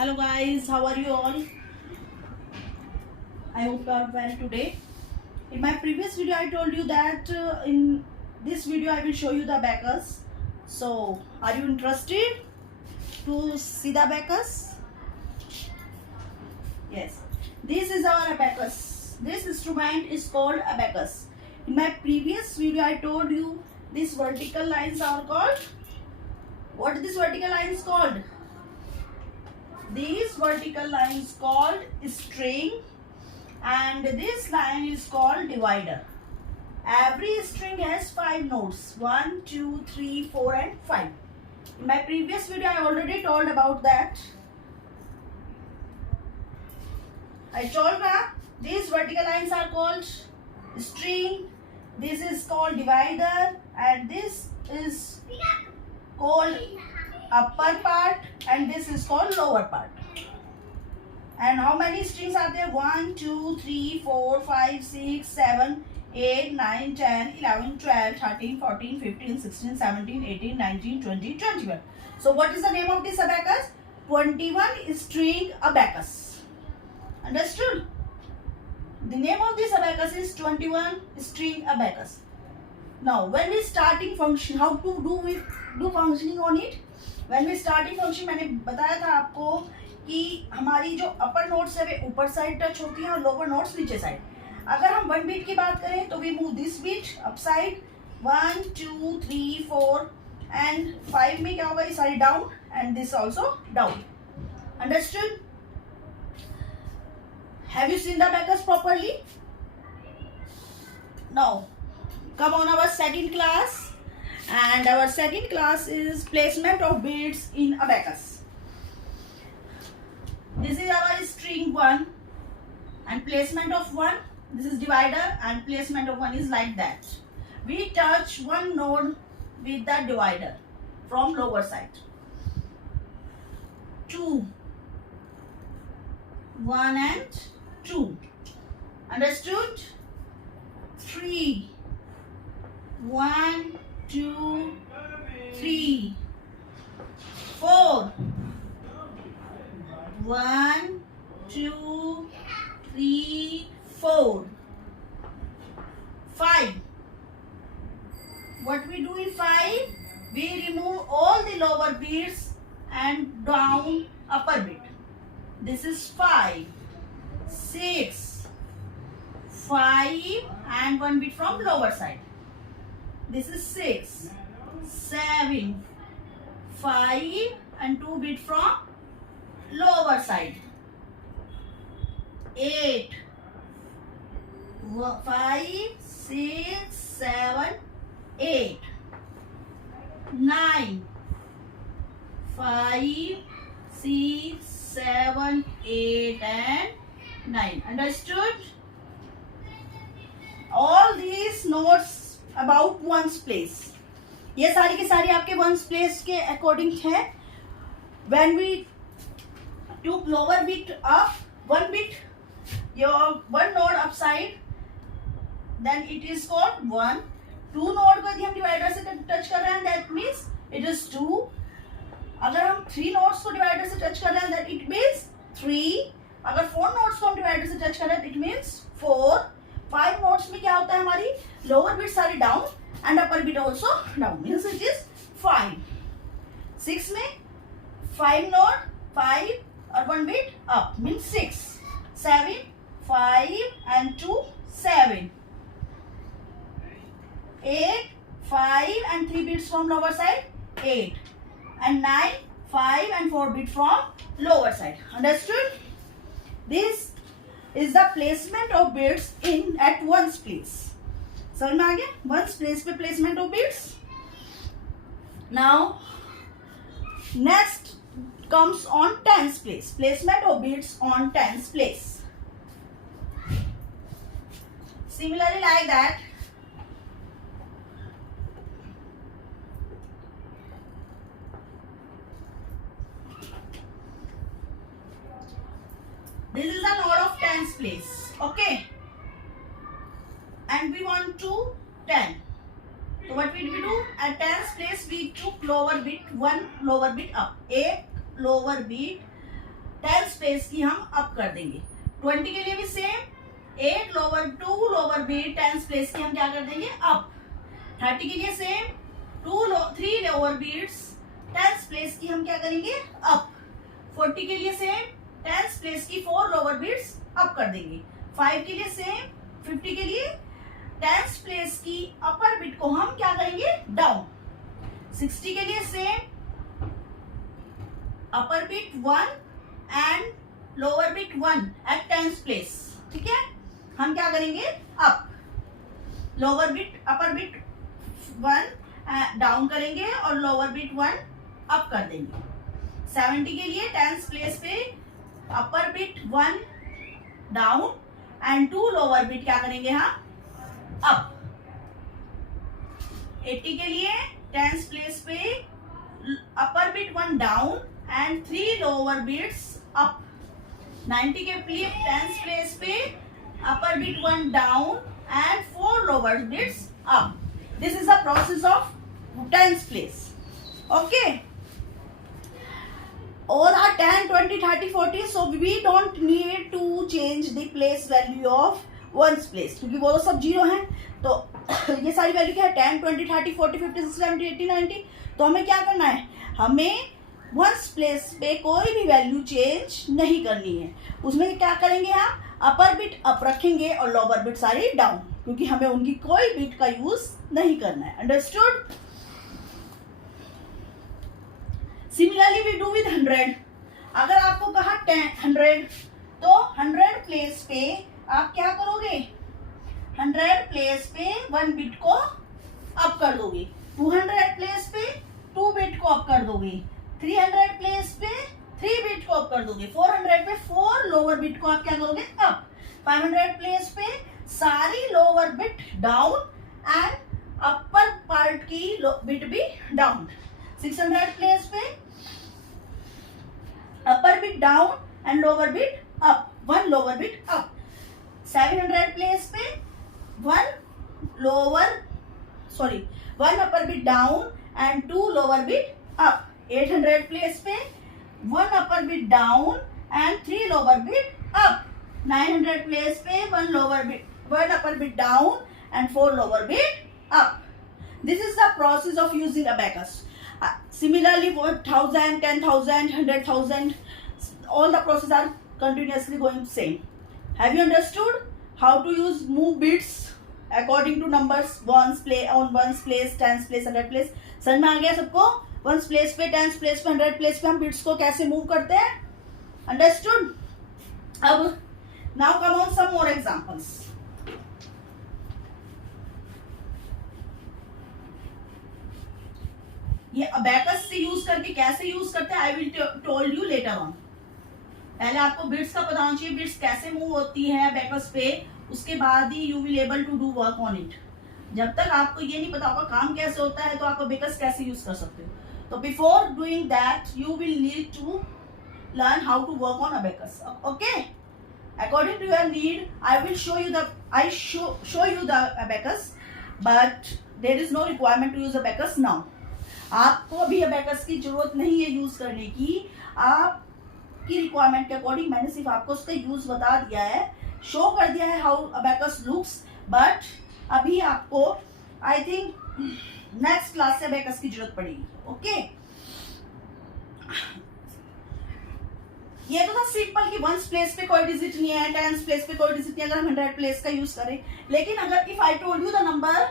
Hello guys, how are you all? I hope you are well today. In my previous video I told you that in this video I will show you the abacus. So are you interested to see the abacus? Yes, this is our abacus. This instrument is called abacus. In my previous video I told you these vertical lines are called, what this vertical line is called? These vertical lines called string, and this line is called divider. Every string has 5 notes, 1, 2, 3, 4 and 5. In my previous video I already told about that. I told that these vertical lines are called string, this is called divider, and this is called upper part, and this is called lower part. And how many strings are there? 1, 2, 3, 4, 5, 6, 7, 8, 9, 10, 11, 12, 13, 14, 15, 16, 17, 18, 19, 20, 21. So what is the name of this abacus? 21 string abacus. Understood? The name of this abacus is 21 string abacus. Now when we starting function, how to do functioning on it? When we starting function, मैंने बताया था आपको कि हमारी जो अपर notes है वे ऊपर side touch होती हैं और लोअर नोट्स नीचे साइड. अगर हम 1 बीट की बात करें तो we move this bead up side 1 2 3 4 and 5 में क्या होगा, ये सारी down and this also down. Understood? Have you seen the abacus properly? Now come on our second class, and our second class is placement of beads in abacus. This is our string 1 and placement of 1. This is divider and placement of 1 is like that. We touch one node with the divider from lower side. 2, 1 and 2. Understood? 3, 1, 2, 3, 4, 1, 2, 3, 4, 5. What we do in 5? We remove all the lower beads and down upper bead. This is 5, 6, 5 and 1 bead from lower side. This is 6, 7, 5 and 2 bead from lower side. 8, 5, 6, 7, 8. 9, 5, 6, 7, 8 and 9. Understood? All these notes about one's place. ये सारी की सारी आपके one's place के according है. When we took lower beat up, 1 beat, your one node upside, then it is called 1. 2 node को यदि हम डिवाइडर से टच कर रहे हैं, that means it is 2. अगर हम 3 नोड्स को डिवाइडर से टच कर रहे हैं, that it means 3. अगर 4 नोड्स को हम डिवाइडर से टच कर रहे हैं, it means 4. 5 नोड्स में क्या होता है, हमारी लोअर बीट सारी down and upper bead also down, means it is 5. 6 में 5 नोड 5 और 1 bead up, means 6. 7, 5 and 2, 7. 8, 5 and 3 beats from lower side, 8. And 9, 5 and 4 beats from lower side. Understood? This is the placement of beats in at one's place. समझ में आ गया? One's place पे placement of beats. Now next comes on tens place. Placement of beats on tens place. Similarly like that. This is a node of tens place, okay? And we want to 10. So what did we do? At tens place we took lower bit, one lower bit up. A lower bit 10th place की हम up कर देंगे। 20 के लिए भी same, 8 lower 2 lower bead 10th place की हम क्या कर देंगे अप। 30 के लिए same, 3 lower beats 10th place की हम क्या करेंगे अप। 40 के लिए सेम, 10th प्लेस की 4 लोअर बीट्स अप कर देंगे। 5 के लिए सेम, 50 के लिए 10th प्लेस की अपर बिट को हम क्या करेंगे डाउन। 60 के लिए same, upper bit 1 and lower bit 1 at 10th place. ठीक है, हम क्या करेंगे up, lower bit upper bit 1 down करेंगे और लोअर बिट 1 अप कर देंगे। 70 के लिए 10th प्लेस पे upper bit 1 down and 2 lower bit क्या करेंगे हम अप। 80 के लिए 10th प्लेस पे upper bit 1 down and 3 lower bits up. 90 के लिए 10th प्लेस पे upper bit 1 down and 4 lower bits up. This is the process of 10th place. Okay. All are 10, 20, 30, 40. So we don't need to change the place value of ones place क्योंकि वो तो सब zero हैं। तो ये सारी value क्या है 10, 20, 30, 40, 50, 60, 70, 80, 90। तो हमें क्या करना है, हमें वंस प्लेस पे कोई भी वैल्यू चेंज नहीं करनी है। उसमें क्या करेंगे हम अपर बिट अप रखेंगे और लोअर बिट सारी डाउन, क्योंकि हमें उनकी कोई बिट का यूज नहीं करना है। Understood. Similarly we do with 100। अगर आपको कहा 100 तो 100 प्लेस पे आप क्या करोगे, 100 प्लेस पे 1 बिट को अप कर दोगे। 200 प्लेस पे 2 बिट को अप कर दोगे। 300 प्लेस पे 3 बिट को अप कर दोगे। 400 पे 4 लोअर बिट को आप क्या करोगे अप। 500 प्लेस पे सारी lower bit down and upper part की बिट भी डाउन। 600 प्लेस पे upper bit down and lower bit up, 1 lower bit up. 700 place पे 1 upper bit down and 2 lower bit up. 800 place पे 1 upper bit down and 3 lower bit up. 900 place पे 1 upper bit down and 4 lower bit up. This is the process of using abacus. Similarly, 1000, 10,000, 100,000, all the processes are continuously going same. Have you understood how to use move bits according to numbers? Ones place, tens place, 100 place. समझ में आ गया सबको? Ones place पे, tens place पे, 100 place पे हम bits को कैसे move करते हैं? Understood? अब now come on some more examples. ये अबैकस से यूज करके कैसे यूज करते हैं I will told you later on. पहले आपको बिट्स का पता होना चाहिए, बिट्स कैसे मूव होती है अबैकस पे, उसके बाद ही you will able to do work on it. जब तक आपको ये नहीं पता होगा काम कैसे होता है तो आप अबैकस कैसे यूज कर सकते हो। तो before doing that you will need to learn how to work on abacus. Okay, according to your need I will show you the abacus, but there is no requirement to use abacus now. आपको अभी abacus की जरूरत नहीं है use करने की। आपकी requirement के अकॉर्डिंग मैंने सिर्फ आपको उसका यूज बता दिया है, शो कर दिया है हाउ अबैकस लुक्स, बट अभी आपको आई थिंक नेक्स्ट क्लास से अबैकस की जरूरत पड़ेगी। ओके, ये तो था सिंपल कि वंस प्लेस पे कोई डिजिट नहीं है, टेंस प्लेस पे कोई डिजिट नहीं है अगर हम 100 प्लेस का यूज करें। लेकिन अगर if I told you the number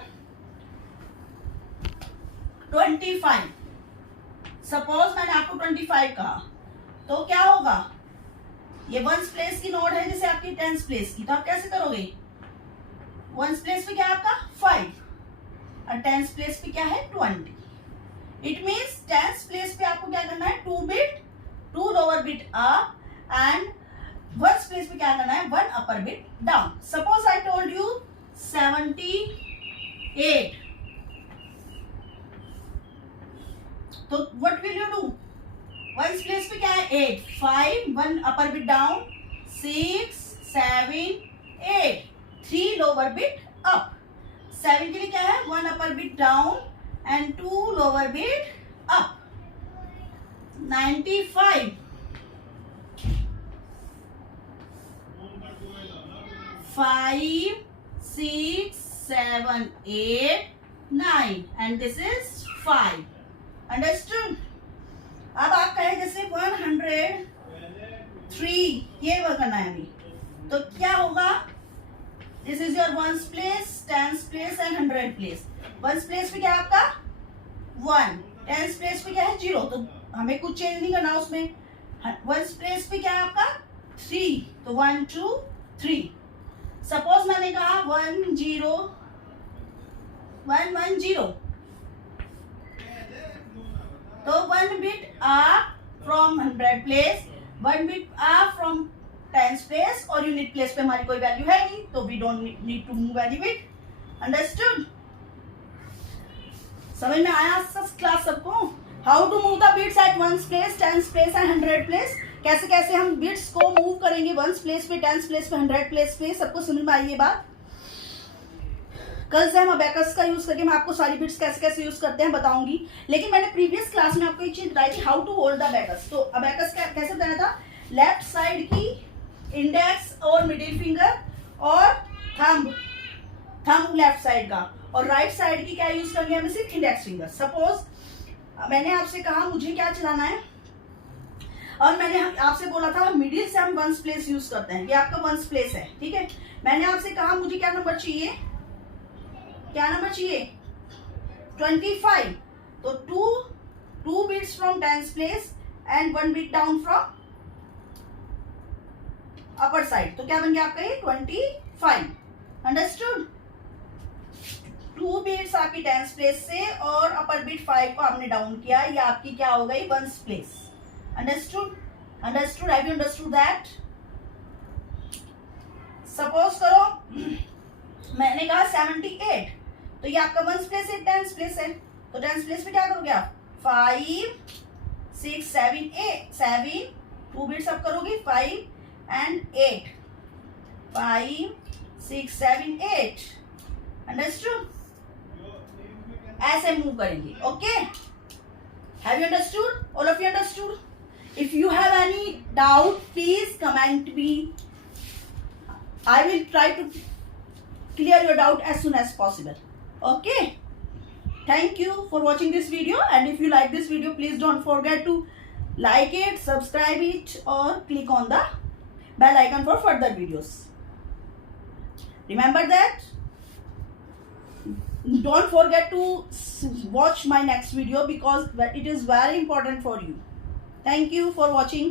25, suppose मैंने आपको 25 कहा, तो क्या होगा, ये वंस प्लेस की नोट है जैसे आपकी टेंस प्लेस की, तो आप कैसे करोगे, वंस प्लेस पे क्या है आपका 5 और टेंस प्लेस पे क्या है 20। इट मीन्स टेंस प्लेस पे आपको क्या करना है 2 bit 2 lower bit up and once place पे क्या करना है 1 upper bit down. Suppose I told you 78, तो what will you do, once place पे क्या है 8, 5 1 upper bit down, 6 7 8 3 lower bit up. 7 के लिए क्या है 1 upper bit down and 2 lower bit up. 95 5, 6, 7, 8, 9 and this is 5. Understood? अब आप कहें जैसे 103 ये वर्क करना है अभी, तो क्या होगा? This is your once place, tens place and 100 place. Once place पे क्या है आपका 1, टेंस प्लेस पे क्या है 0, तो हमें कुछ चेंज नहीं करना उसमें. वंस प्लेस पे क्या है आपका 3, तो 1 2 3. सपोज मैंने कहा 1 0 1 1 0, तो 1 bit up from 100 place, 1 bit up from tens place और यूनिट प्लेस पे हमारी कोई वैल्यू है नहीं, तो we don't need to move any bit. Understood? समझ में आया क्लास सबको? How to move the bits at ones place, tens place and 100 place. कैसे कैसे हम बिट्स को मूव करेंगे वंस प्लेस पे, टेंस प्लेस पे, 100 प्लेस पे. सबको समझ में आई ये बात? कल से हम अबैकस का यूज करके मैं आपको सारी बिट्स कैसे कैसे यूज करते हैं बताऊंगी. लेकिन मैंने प्रीवियस क्लास में आपको एक चीज बताई थी, how to hold the abacus. तो अबैकस कैसे बताया था? लेफ्ट साइड की इंडेक्स और मिडिल फिंगर और थंब लेफ्ट साइड का, और राइट साइड की क्या यूज करनी है हमें? सिर्फ इंडेक्स फिंगर. सपोज मैंने आपसे कहा मुझे क्या चलाना है, और मैंने आपसे बोला था मिडिल से हम वंस प्लेस यूज करते हैं. ये आपका वंस प्लेस है, ठीक है. मैंने आपसे कहा मुझे क्या नंबर चाहिए, क्या नंबर चाहिए 25. तो 2 bits from tense place and 1 bit down from upper side, तो क्या बन गया आपका ये 25. अंडरस्टूड? 2 बिट्स आपकी टेंस प्लेस से और अपर बिट 5 को आपने डाउन किया, ये आपकी क्या हो गई ones place. Understood? Understood? Have you understood that? Suppose करो मैंने कहा 78, तो ये आपका वंस प्लेस है, टेंस प्लेस है. तो टेंस प्लेस पे क्या करोगे आप 5 6 7 8 7, 2 बिट्स आप करोगे 5 एंड 8, 5 6 7 8. अंडरस्टूड? ऐसे मूव करेंगे. Okay, have you understood? All of you understood? If you have any doubt please comment me. I will try to clear your doubt as soon as possible. Okay? Thank you for watching this video, and if you like this video please don't forget to like it, subscribe it or click on the bell icon for further videos. Remember that. Don't forget to watch my next video because it is very important for you. Thank you for watching.